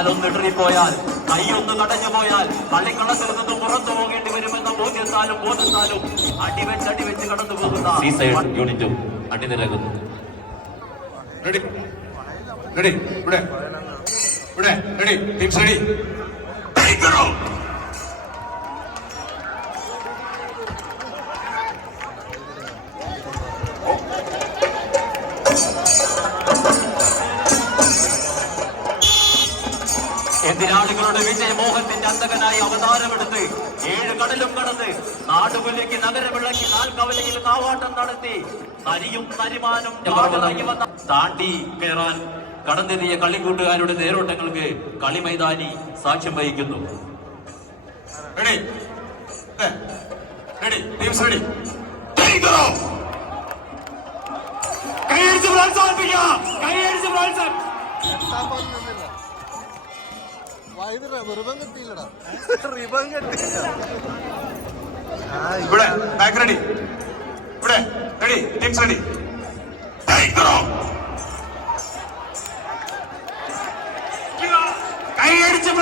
കാലൊന്ന് ഇടറിപ്പോയാൽ ഒന്ന് കടഞ്ഞു പോയാൽ കളിക്കളത്തിൽ നിന്ന് പുറത്തു പോകേണ്ടി വരുമെന്ന ബോധ്യത്താലും ബോധത്താലും അടിവെച്ച് അടിവെച്ച് കടന്നു പോകുന്ന സീസൈഡ് യൂണിറ്റും അണിനിരകുന്നു റെഡി റെഡി ഇവിടെ. ഇവിടെ. റെഡി ടീംസ് റെഡി എതിരാളികളുടെ വിജയമോഹത്തിന്റെ അന്തകനായി അവതാരമെടുത്ത് ഏഴ് കടലും കടന്ന് നാടുമുല്ലേക്ക് നഗരമിളക്കി നാൽക്കവലയിൽ നാവാട്ടം നടത്തി. നരിയും നരിമാനും താണ്ടി കയറാൻ കടന്നെത്തിയ കളിക്കൂട്ടുകാരുടെ നേരോട്ടങ്ങൾക്ക് കളിമൈതാനി സാക്ഷ്യം വഹിക്കുന്നു. റെഡി റെഡി റെഡി വൈദ്യുതി റിബൺ കിട്ടിയില്ലടാ. റിബൺ കിട്ടിയില്ല. ഇവിടെ ബാക്ക് റെഡി ഇവിടെ റെഡി ടീംസ് റെഡി കൈയടിച്ച്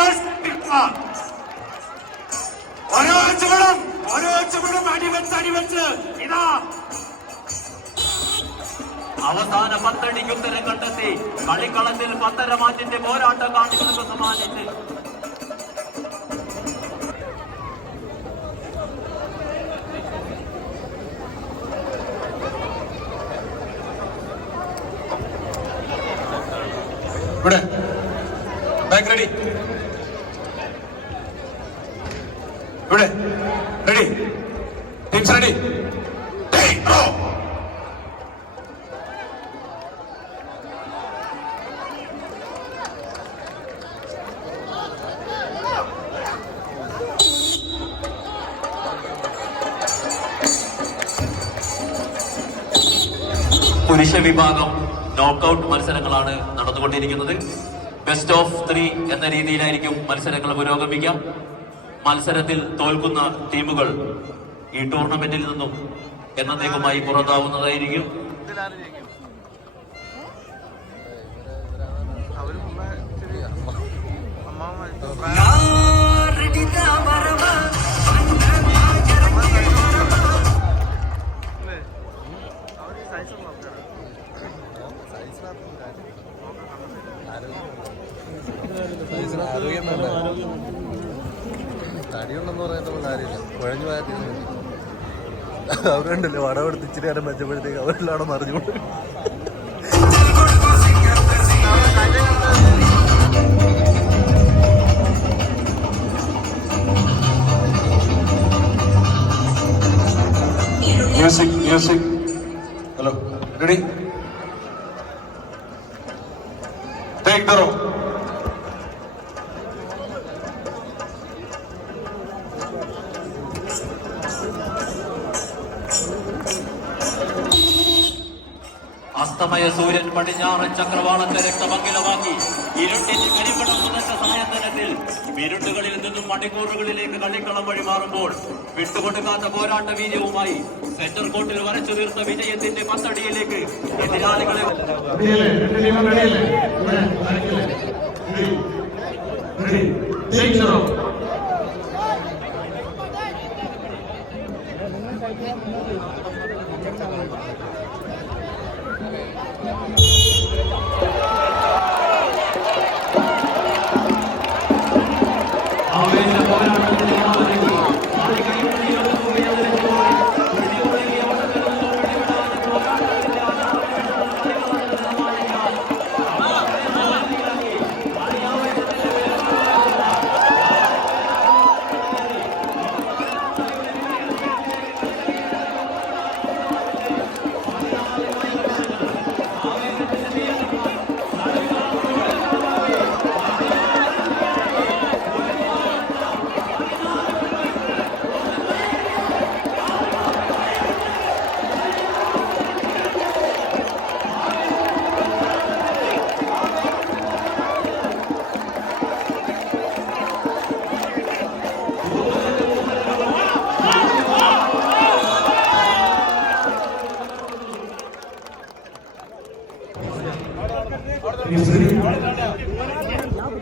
ഓരോ ചുവടും ഓരോ ചുവടും അടിവെച്ച് അടിവെച്ച് ഇതാ. അവസാന പത്തടിക്ക് ഉത്തരം കണ്ടെത്തി. കളിക്കളത്തിൽ പത്തര മാറ്റിന്റെ പോരാട്ടം കാണിക്കുന്നത് സമ്മാനിച്ച് ഇവിടെ. ബാക്ക് റെഡി ഇവിടെ. റെഡി ടീംസ് റെഡി പുരുഷ വിഭാഗം നോക്കൌട്ട് മത്സരങ്ങളാണ് നടന്നുകൊണ്ടിരിക്കുന്നത്. ബെസ്റ്റ് ഓഫ് ത്രീ എന്ന രീതിയിലായിരിക്കും മത്സരങ്ങൾ പുരോഗമിക്കാം. മത്സരത്തിൽ തോൽക്കുന്ന ടീമുകൾ ഈ ടൂർണമെന്റിൽ നിന്നും എന്നേക്കുമായി പുറത്താവുന്നതായിരിക്കും. തടിയുണ്ടെന്ന് പറയുന്നത് കുഴഞ്ഞു അവരുണ്ടല്ലോ വടവെടുത്ത് ഇച്ചിരി നേരം വെച്ചപ്പോഴത്തേക്ക് അവിടെ മറിഞ്ഞുകൊണ്ട് music music hello ready take the row അസ്തമയ സൂര്യൻ പടിഞ്ഞാറൻ ചക്രവാളത്തെ രക്തമംഗലമാക്കി. ഇരുട്ടിൽ കരിപടം പുതച്ച ഇരുട്ടുകളിൽ നിന്നും മണിക്കൂറുകളിലേക്ക് കളിക്കളം വഴി മാറുമ്പോൾ വിട്ടുകൊടുക്കാത്ത പോരാട്ട വീര്യവുമായി സെന്റർ കോർട്ടിൽ വരച്ചു തീർത്ത വിജയത്തിന്റെ പത്തടിയിലേക്ക് എതിരാളികളെ Thank രണ്ട് Thank you.